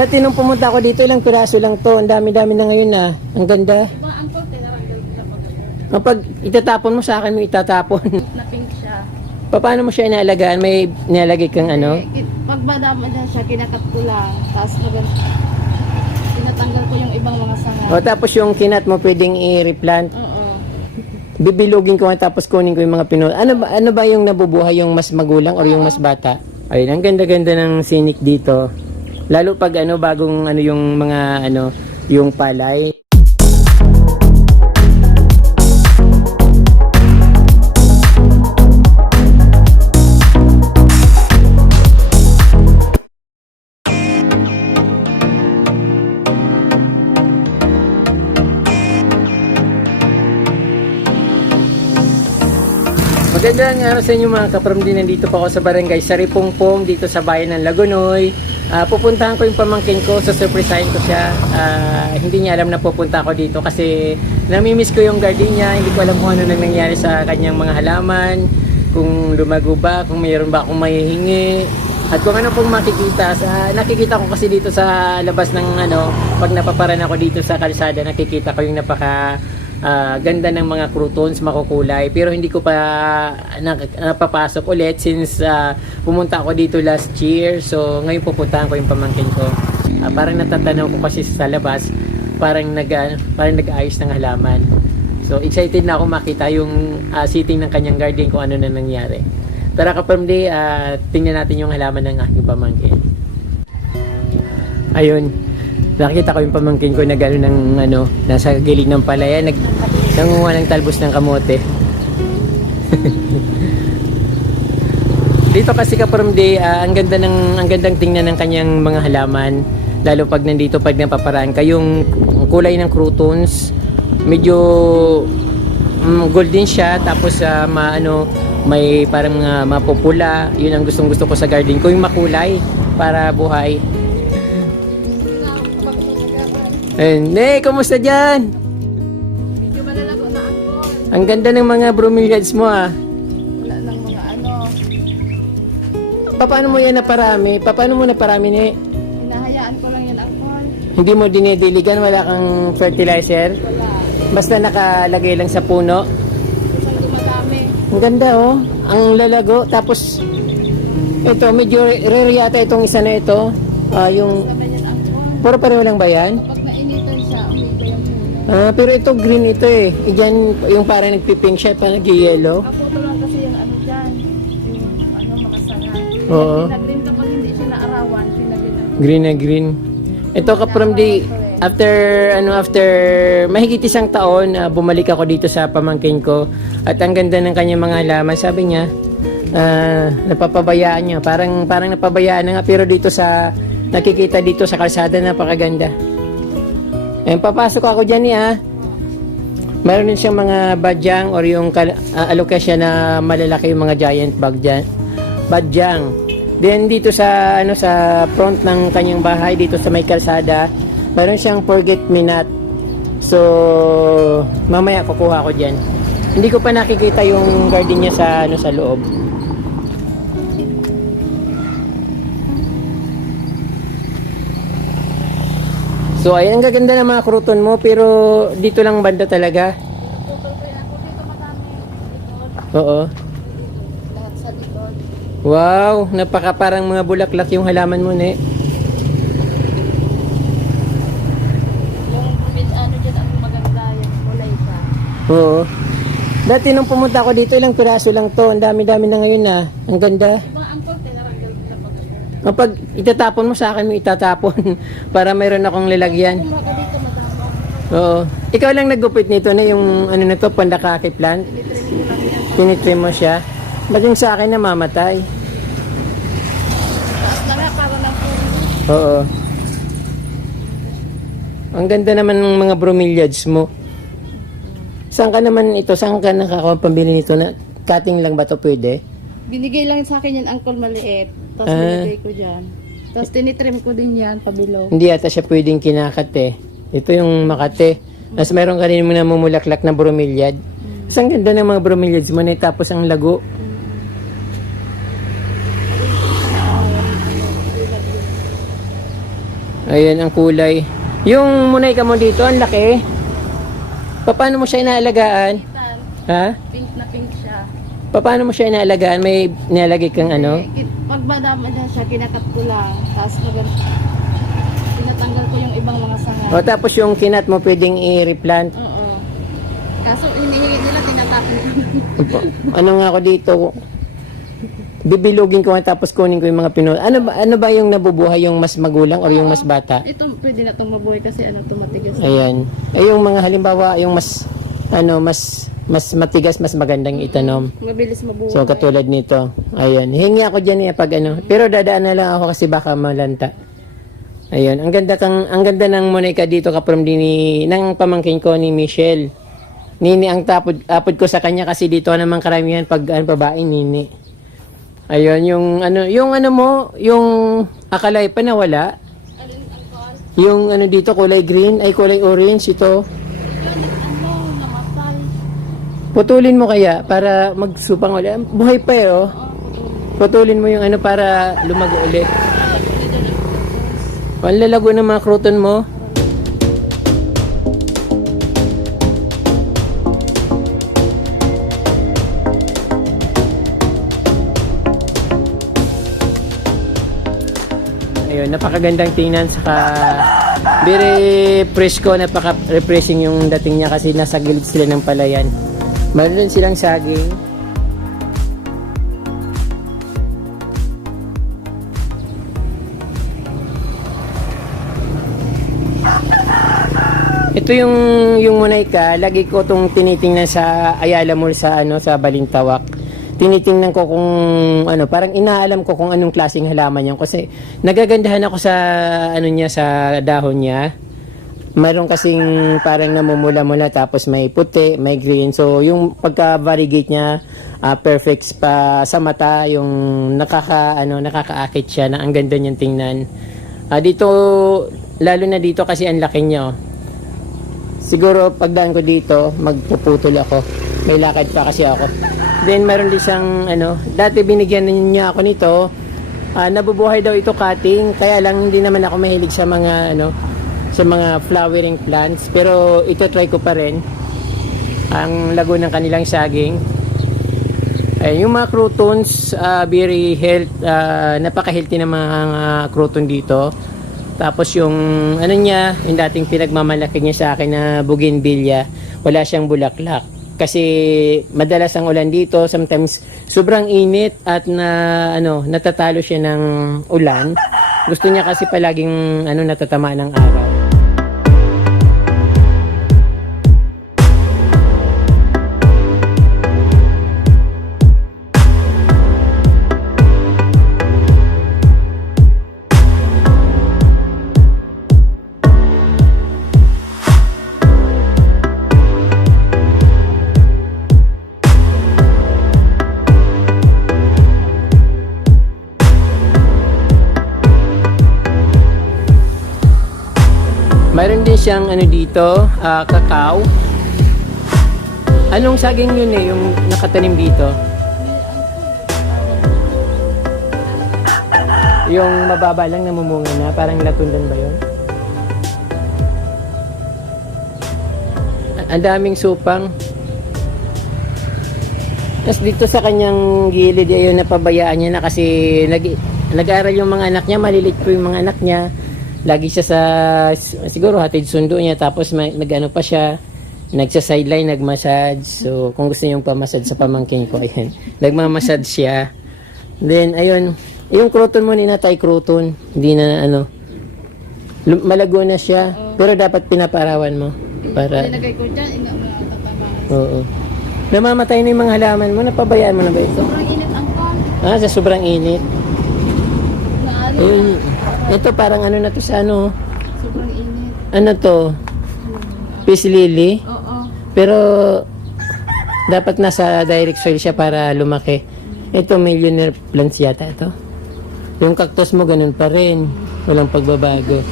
Dati nung pumunta ako dito, ilang piraso lang to. Ang dami-dami na ngayon na. Ang ganda. Mga angkol, tinaranggal ko na pag Kapag itatapon mo sa akin, mo itatapon. na pink siya. Paano mo siya inaalagaan? May nilalagay kang ano? Pag madami na siya, kinakat ko lang. Tapos tinatanggal ko yung ibang mga sanga. O tapos yung kinat mo pwedeng i-replant. Oo. Bibilugin ko nga tapos kunin ko yung mga pinuno. Ano ba yung nabubuhay? Yung mas magulang or yung mas bata? Ayun, ang ganda-ganda ng scenic dito. Lalo pag bagong yung mga yung palay. Magandang araw sa inyo mga kapramdi. Nandito po ako sa barangay Saripongpong dito sa bayan ng Lagunoy. Pupuntahan ko yung pamangkin ko, susurprisahin ko siya. Hindi niya alam na pupunta ako dito kasi namimiss ko yung garden niya. Hindi ko alam kung ano nang nangyari sa kanyang mga halaman, kung lumago ba, kung mayroon ba akong mahihingi, at kung ano pong makikita. Nakikita ko kasi dito sa labas ng pag napaparan ako dito sa kalsada, nakikita ko yung ganda ng mga croutons, makukulay, pero hindi ko pa napapasok ulit since pumunta ako dito last year. So ngayon pupuntahan ko yung pamangkin ko. Parang natatanaw ko kasi sa labas, parang nag-aayos ng halaman. So excited na ako makita yung sitting ng kanyang garden, kung ano na nangyari. Tara kapamdi, tingnan natin yung halaman ng aking pamangkin. Ayun, nakita ko yung pamangkin ko na gano'n ng nasa gilid ng palaya, nangunguha ng talbos ng kamote. Dito kasi kapamdi, ang gandang tingnan ng kanyang mga halaman, lalo pag nandito, pag napaparaan ka, yung kulay ng croutons, medyo golden siya, tapos may parang mapupula. Yun ang gustong-gusto ko sa garden ko, yung makulay para buhay. Kumusta dyan? Medyo malalago na angkol. Ang ganda ng mga bromeliads mo Wala lang mga Paano mo yan naparami? Paano mo naparami hinahayaan ko lang yan angkol. Hindi mo dinidiligan? Wala kang fertilizer? Wala. Basta nakalagay lang sa puno? Isang dumadami. Ang ganda ang lalago. Tapos ito, medyo rare yata itong isa na ito. Yung Sabi yan angkol. puro pareho lang ba yan? Pag nainitan siya, umiga yung muna. Pero ito green ito eh. Diyan yung parang nagpipink siya, parang nag-yellow. Ako to lang kasi yung dyan. Yung mga sanga. Oo. Pinag-green kapag hindi siya naarawan, pinag-green ang Green na green. Ito kapramdi, after mahigit isang taon, bumalik ako dito sa pamangkin ko. At ang ganda ng kanyang mga halaman. Sabi niya, napapabayaan niya. Parang napabayaan na nga. Pero dito nakikita dito sa kalsada, napakaganda. Papasok ako dyan Meron din siyang mga badyang or yung alocasia na malalaki, yung mga giant badyang. Then dito sa front ng kanyang bahay, dito sa may kalsada, meron siyang forget me not. So mamaya kukuha ko diyan. Hindi ko pa nakikita yung garden niya sa loob. So ayan, ang gaganda ng mga kruton mo, pero dito lang banda talaga. putol ko yan. Ako dito madami. Likod. Oo. Lahat sa likod. Wow, parang mga bulaklak yung halaman mo, ne. Yung dyan ang maganda yung kulay pa. Oo. Dati nung pumunta ako dito, ilang piraso lang to. Ang dami-dami na ngayon Ang ganda. Mga angkol, tinaranggal ko na pag Kapag itatapon mo sa akin, mo itatapon. Para mayroon akong lalagyan. Kung mga dito madami. Oo. Ikaw lang naggupit nito na yung na to, pandakake plant. Tinitrim ko lang yan. Tinitrim mo siya. Ba't yung sa akin namamatay? Taas na nga para lang po. Oo. Ang ganda naman ng mga bromeliads mo. Saan ka nakakakuha pambili nito? Cutting lang ba to pwede? Binigay lang sa akin yan angkol maliit. Tapos binigay ko dyan. Tapos tinitrim ko din yan pabilog. Hindi ata siya pwedeng kinakate. Ito yung makate. Tapos meron ka rin mo namumulaklak na bromeliad. Ang ganda ng mga bromeliads mo tapos ang lago. Ayan ang kulay. Yung munay ka mo dito, ang laki. Paano mo siya inaalagaan? Tan, Ha? pink na pink siya. Paano mo siya inaalagaan? May nilalagay kang ano? Pag madama na siya, kinakat ko lang. Tapos tinatanggal ko yung ibang mga sanga. O tapos yung kinat mo pwedeng i-replant. Oo. Kaso hinihingi nila, tinatapon ko. Ano nga ako dito? Bibilugin ko nga tapos kunin ko yung mga pino. Ano ba yung nabubuhay, yung mas magulang or yung mas bata? Ito, pwede na itong mabuhay kasi tumatigas. Ayan. Ay yung mga halimbawa, yung mas matigas, mas magandang itanom. Mabilis mabuhay. So katulad nito. Ayan. Hingi ako diyan pag ano. Pero dadaan na lang ako kasi baka malanta. Ayun, ang ganda ng Monica dito kaprom din ng pamangkin ko ni Michelle. Nini ang apod ko sa kanya kasi dito naman karamihan pag babae nini. Ayun, yung ano mo, yung akalay pa nawala. Alin ang kuan? Yung ano dito kulay green, ay kulay orange ito. Yun, namatay. Putulin mo kaya para magsupang ulit. Buhay pa eh, oh. Putulin mo yung ano para lumago ulit. Ang lalago ng mga crouton mo. Ayun, napakagandang tingnan saka very presko, napaka-refreshing yung dating niya kasi nasa gilid sila ng palayan. Meron silang saging. Ito yung Monica, lagi ko tong tinitingnan sa Ayala Mall sa Balintawak. Tinitingnan ko kung parang inaalam ko kung anong klaseng halaman yan kasi nagagandahan ako sa niya sa dahon niya. Mayroon kasing parang namumula-mula tapos may puti, may green. So yung pagka-variegate niya perfect pa sa mata, yung nakakaakit siya na ang ganda niyang tingnan. Dito lalo na dito kasi ang laki niya. Siguro pagdaan ko dito, magpuputol ako. May lakad pa kasi ako. Then meron din siyang dati binigyan niya ako nito. Nabubuhay daw ito cutting, kaya lang hindi naman ako mahilig sa mga sa mga flowering plants, pero ito try ko pa rin. Ang lago ng kanilang saging. Yung mga croutons, very napaka-healthy ng mga crouton dito. Tapos yung yung dating pinagmamalaki niya sa akin na bougainvillea, wala siyang bulaklak. Kasi madalas ang ulan dito, sometimes sobrang init at natatalo siya ng ulan. Gusto niya kasi palaging natatamaan ng araw. Mayroon din siyang dito, kakao. Anong saging yun yung nakatanim dito? Yung mababa lang namumunga na, parang latundan ba yun? Ang daming supang. Tapos dito sa kanyang gilid, ayun, napabayaan niya na kasi nag-aaral yung mga anak niya, malilit po yung mga anak niya. Lagi siya siguro hatid sundo niya, tapos pa siya, nagsa-sideline, nag-massage. So, kung gusto niyong pa-massage sa pamangkin ko, ayan, nagmamassage siya. Then, ayun, yung crouton mo, ninatay crouton, hindi na, malago na siya, pero dapat pinapaarawan mo. Para, Nilagay ko dyan, tatamaan. oo. Namamatay na yung mga halaman mo, napabayaan mo na ba ito? Sobrang init ang pan. Sa sobrang init. Ayun. Ito parang na to sa Sobrang init. To? Peace lily? Oo. Pero dapat nasa direct soil siya para lumaki. Ito millionaire plants yata ito. Yung cactus mo ganun pa rin. Walang pagbabago.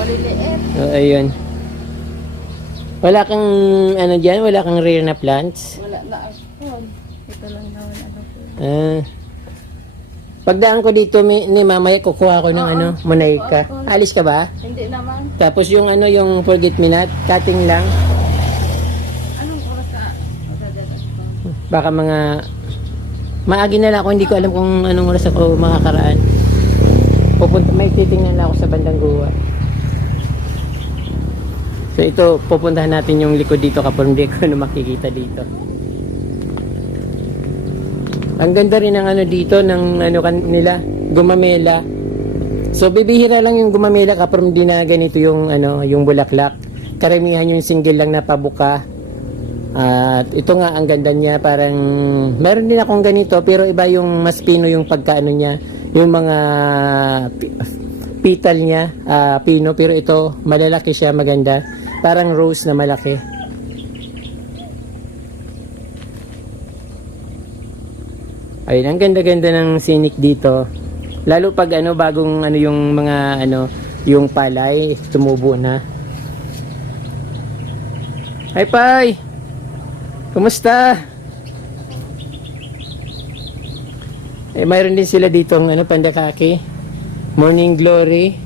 Maliliit. Ayun. Wala kang dyan? Wala kang rare na plants? Wala na ako. Ito lang naman ako. Pagdaan ko dito, ni mamaya kukuha ko ng ano, Monaika. Alis ka ba? Hindi naman. Tapos yung ano, yung forget me not, cutting lang. Anong oras ka? Baka mga maagi na lang ako, hindi ko alam kung anong oras ako makakaraan. Pupunta, may titingnan lang ako sa bandang guwa. So ito, pupuntahan natin yung likod dito kapag hindi ko na makikita dito. Ang ganda rin ng ano dito, ng ano kanila, gumamela. So bibihira lang yung gumamela kapag hindi na ganito yung ano, yung bulaklak. Karamihan yung single lang na pabuka. At ito nga ang ganda niya, parang meron din akong ganito pero iba yung mas pino yung pagkaano niya, yung mga petal niya, pino, pero ito malalaki siya, maganda. Parang rose na malaki. Ayun, ang ganda-ganda ng scenic dito. Lalo pag ano, bagong ano yung mga ano, yung palay, tumubo na. Hi, Pai! Kumusta? Eh, mayroon din sila dito ng ano, pandakaki. Morning Glory.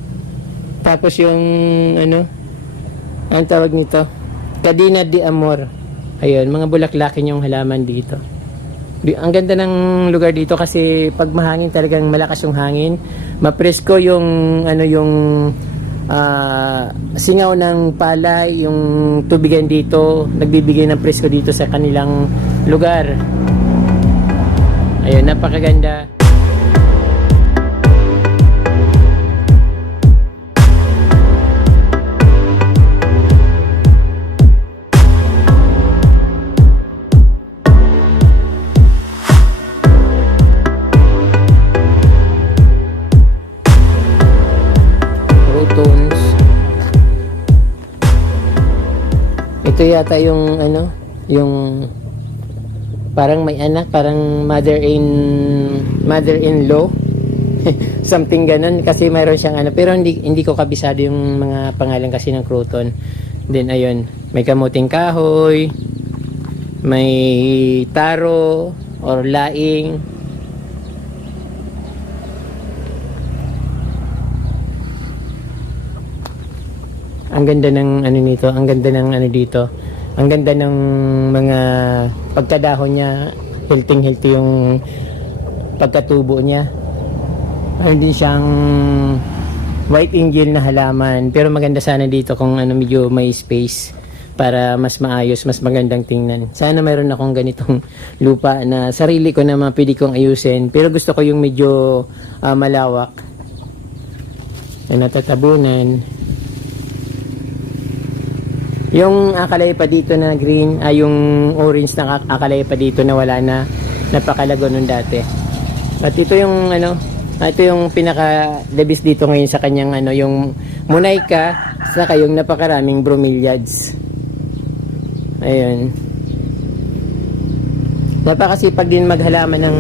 Tapos yung ano, ang tawag nito, Cadena de Amor. Ayun, mga bulaklakin yung halaman dito. Ang ganda ng lugar dito kasi pag mahangin talagang malakas yung hangin. Mapresko yung ano yung singaw ng palay, yung tubigan dito, nagbibigay ng presko dito sa kanilang lugar. Ayun, napakaganda. Tones. Ito yata yung ano, yung parang may anak, parang mother-in-law. Something ganun kasi mayroon siyang ano, pero hindi ko kabisado yung mga pangalan kasi ng crouton. Then ayun, may kamuting kahoy, may taro or laing. Ang ganda ng ano nito, ang ganda ng ano dito. Ang ganda ng mga pagkadahon niya, healthy yung pagkatubo niya. Hindi siyang white angel na halaman, pero maganda sana dito kung ano medyo may space para mas maayos, mas magandang tingnan. Sana mayroon akong ganitong lupa na sarili ko na pwede kong ayusin, pero gusto ko yung medyo malawak. Na natatabunan. Yung akalay pa dito na green, yung orange na akalay pa dito na wala na, napakalago nun dati. At ito yung ano, ito yung pinaka the best dito ngayon sa kanyang ano, yung Monaika, saka yung napakaraming bromeliads. Ayun. Napakasipag din maghalaman ng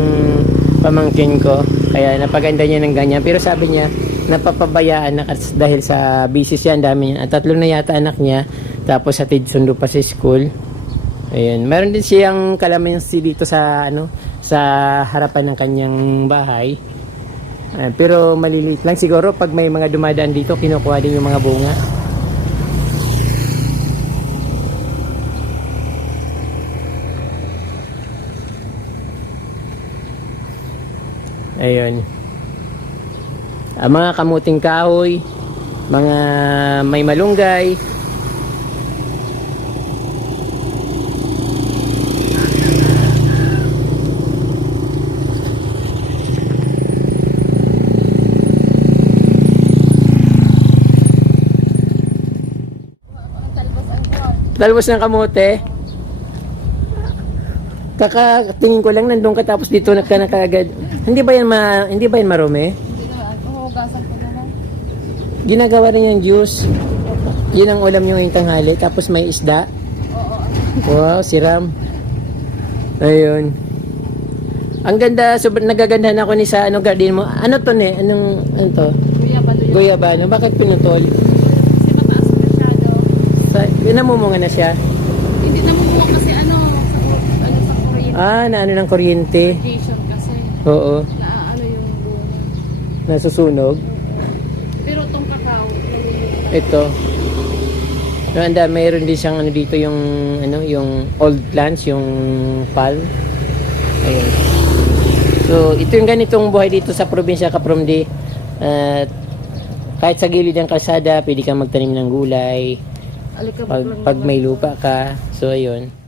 pamangkin ko, kaya napaganda niya ng ganyan. Pero sabi niya, napapabayaan na dahil sa busy siya, ang dami niya. At 3 na yata anak niya. Tapos hatid sundo pa sa school. Ayun, meron din siyang kalamansi dito sa ano, sa harapan ng kanyang bahay. Pero maliliit lang siguro pag may mga dumadaan dito, kinukuha din yung mga bunga. Ayun. Mga kamuting kahoy, mga may malunggay. Talbos ng kamote. Kakatingin ko lang nandun ka tapos dito na ka agad. Hindi ba yan marumi? Hindi naman. Huhugasan ko naman. Ginagawa rin yung juice. Yun ang ulam yung tanghali. Tapos may isda. Oo. Wow, siram. Ayun. Ang ganda, sobrang nagagandahan ako ni sa garden mo. Ano to ne? Ano to? Guyabano yun. Guyabano. Bakit pinutol? Kasi mataas na masyado. Namumunga na siya. Hindi namumuha kasi ano sa kuryente. Na ano ng kuryente. Radiation kasi. Oo. Na ano yung bunga. nasusunog. Pero tong kakao, Ito. Anda, mayroon din siyang ano dito yung ano, yung old plants, yung pal. Ayun. So, ito yung ganitong buhay dito sa probinsya Kapromdi. At kahit sa gilid ng kalsada, pwede kang magtanim ng gulay. alikabok lang Pag naman. may lupa ka. So, ayun.